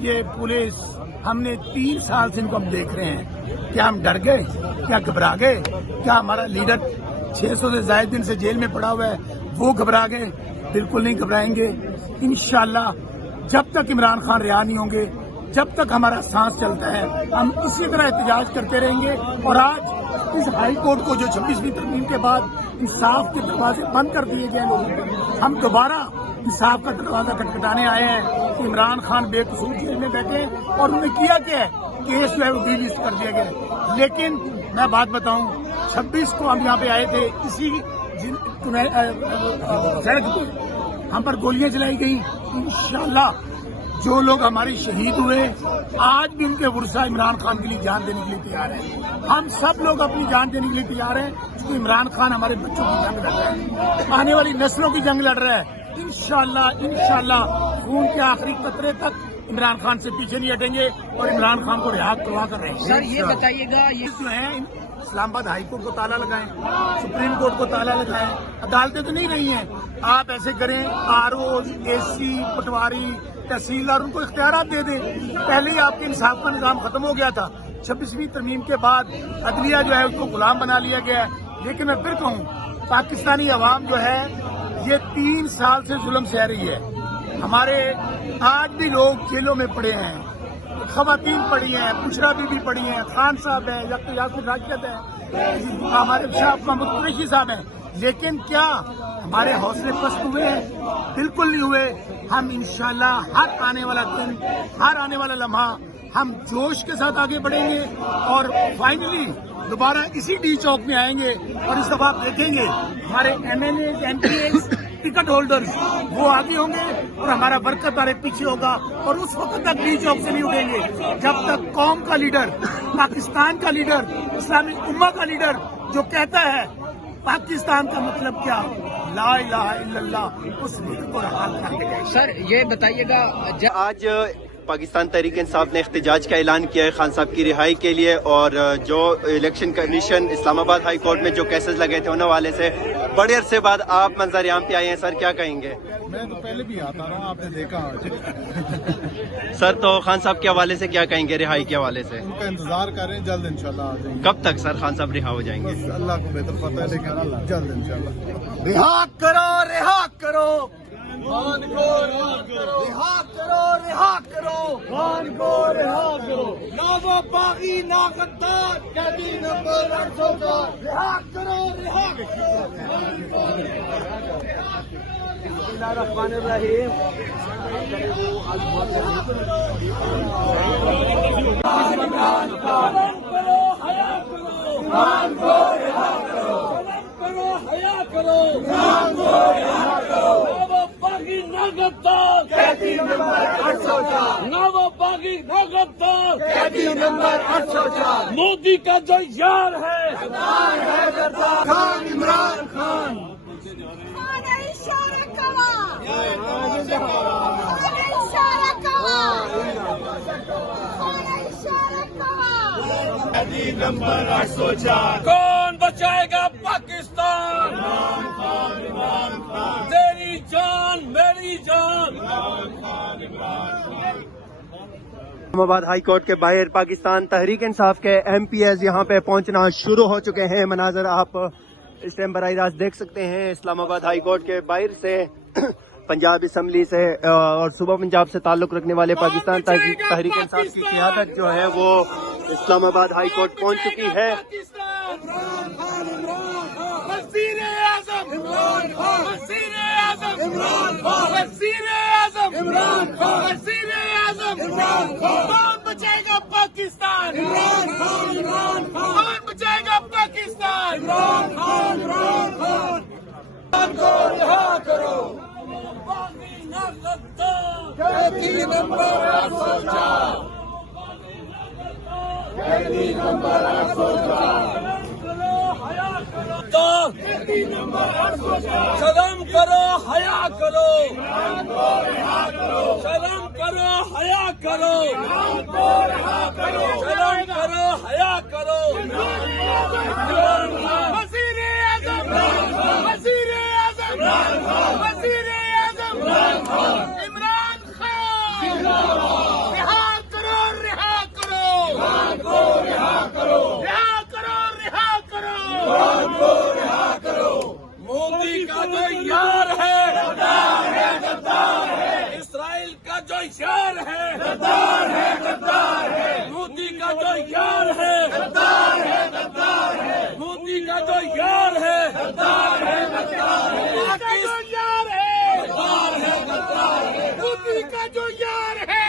یہ پولیس ہم نے 3 سال سے ان کو ہم دیکھ رہے ہیں. کیا ہم ڈر گئے؟ کیا گھبرا گئے؟ کیا ہمارا لیڈر 600 سے زائد دن سے جیل میں پڑا ہوا ہے وہ گھبرا گئے؟ بالکل نہیں گھبرائیں گے. انشاءاللہ جب تک عمران خان رہا نہیں ہوں گے، جب تک ہمارا سانس چلتا ہے ہم اسی طرح احتجاج کرتے رہیں گے. اور آج اس ہائی کورٹ کو جو 26ویں ترمیم کے بعد انصاف کے دروازے بند کر دیے گئے لوگوں کو، ہم دوبارہ انصاف کا دروازہ کھٹکھٹانے آئے ہیں کہ عمران خان بے قصور جیل میں بیٹھے. اور انہوں نے کیا کیا ہے؟ کیس جو ہے وہ ڈی لسٹ کر دیا گیا. لیکن میں بات بتاؤں، 26 کو ہم یہاں پہ آئے تھے، اسی سڑک پہ ہم پر گولیاں چلائی گئی. انشاءاللہ جو لوگ ہمارے شہید ہوئے آج بھی ان کے ورثہ عمران خان کے لیے جان دینے کے لیے تیار ہیں. ہم سب لوگ اپنی جان دینے کے لیے تیار ہیں کیونکہ عمران خان ہمارے بچوں کی جنگ لڑ رہا ہے، آنے والی نسلوں کی جنگ لڑ رہا ہے. انشاءاللہ خون کے آخری قطرے تک عمران خان سے پیچھے نہیں ہٹیں گے اور عمران خان کو رہا کروا کر رہیں گے. سر یہ بتائیے گا، یہ جو ہے اسلام آباد ہائی کورٹ کو تالا لگائیں، سپریم کورٹ کو تالا لگائیں. عدالتیں تو نہیں رہی ہیں. آپ ایسے کریں، RO، AC، پٹواری، تحصیلدار ان کو اختیارات دے دیں. پہلے ہی آپ کے انصاف کا نظام ختم ہو گیا تھا. 26ویں ترمیم کے بعد عدلیہ جو ہے اس کو غلام بنا لیا گیا ہے. لیکن میں پھر کہوں، پاکستانی عوام جو ہے یہ 3 سال سے ظلم سہ رہی ہے. ہمارے آج بھی لوگ جیلوں میں پڑے ہیں، خواتین پڑی ہیں، بشرا بی بی پڑی ہیں، خان صاحب ہیں، یاسر راشد ہیں، ہمارے شاہ محمود قریشی صاحب ہیں. لیکن کیا ہمارے حوصلے پست ہوئے ہیں؟ بالکل نہیں ہوئے. ہم انشاءاللہ ہر آنے والا دن، ہر آنے والا لمحہ ہم جوش کے ساتھ آگے بڑھیں گے اور فائنلی دوبارہ اسی ڈی چوک میں آئیں گے. اور اس دفعہ آپ دیکھیں گے ہمارے MLA MPs ٹکٹ ہولڈرز وہ آگے ہوں گے اور ہمارا برکت والے پیچھے ہوگا. اور اس وقت تک ڈی چوک سے نہیں اٹھیں گے جب تک قوم کا لیڈر، پاکستان کا لیڈر، اسلامی امہ کا لیڈر جو کہتا ہے پاکستان کا مطلب کیا، لا الہ الا اللہ، اس لیڈر کو حال کر کے. سر یہ بتائیے گا، آج پاکستان تحریک انصاف نے احتجاج کا اعلان کیا ہے خان صاحب کی رہائی کے لیے، اور جو الیکشن کمیشن اسلام آباد ہائی کورٹ میں جو کیسز لگے تھے ان حوالے سے بڑے عرصے بعد آپ منظر عام پہ آئے ہیں. سر کیا کہیں گے؟ میں تو پہلے بھی آتا رہا، آپ نے دیکھا. سر تو خان صاحب کے حوالے سے کیا کہیں گے؟ رہائی کے حوالے سے ان کا انتظار کریں، جلد انشاءاللہ آ جائیں گے. کب تک سر خان صاحب رہا ہو جائیں گے؟ بس اللہ کو بہتر پتہ ہے، لیکن جلد انشاءاللہ. رہا کرو، رہا کرو، خان کو رہا کرو، رہا کرو، رہا کرو، خان کو رہا کرو. نہ وہ باغی نہ غدار، قیدی نمبر 804، رہا کرو، رہا کرو. بسم اللہ الرحمن الرحیم. خان کو رہا کرو، کرو حیا کرو، خان کو رہا کرو. نہ وہ باغی نہ غدار، قیدی نمبر 804، نہ وہ باغی نہ غدار، قیدی نمبر 804. مودی کا جو یار ہے خان عمران خان. نمبر 804. کون بچائے گا پاکستان؟ تیری جان میری جان. اسلام آباد ہائی کورٹ کے باہر پاکستان تحریک انصاف کے MPs یہاں پہ پہنچنا شروع ہو چکے ہیں. مناظر آپ اس ٹائم براہ راست دیکھ سکتے ہیں اسلام آباد ہائی کورٹ کے باہر سے. پنجاب اسمبلی سے اور صوبہ پنجاب سے تعلق رکھنے والے پاکستان تحریک انصاف کی قیادت جو ہے وہ اسلام آباد ہائی کورٹ پہنچ چکی ہے. وزیر اعظم عمران خان، وزیر اعظم عمران خان، وزیر اعظم عمران خان، وزیر اعظم عمران خان. کون بچائے گا پاکستان؟ عمران خان، عمران خان. کون بچائے گا پاکستان؟ عمران خان، عمران خان. خان کو رہا کرو، باغی نہ غدار، قیدی نمبر 804، قیدی نمبر 804. سلام کرو، حیا کرو، سلام کرو، حیا کرو، سلام کرو، حیا کرو. وزیر اعظم، وزیر اعظم، وزیر اعظم عمران خان. جو یار ہے اسرائیل کا جو یار ہے مودی کا جو یار ہے مودی کا جو یار ہے مودی کا جو یار ہے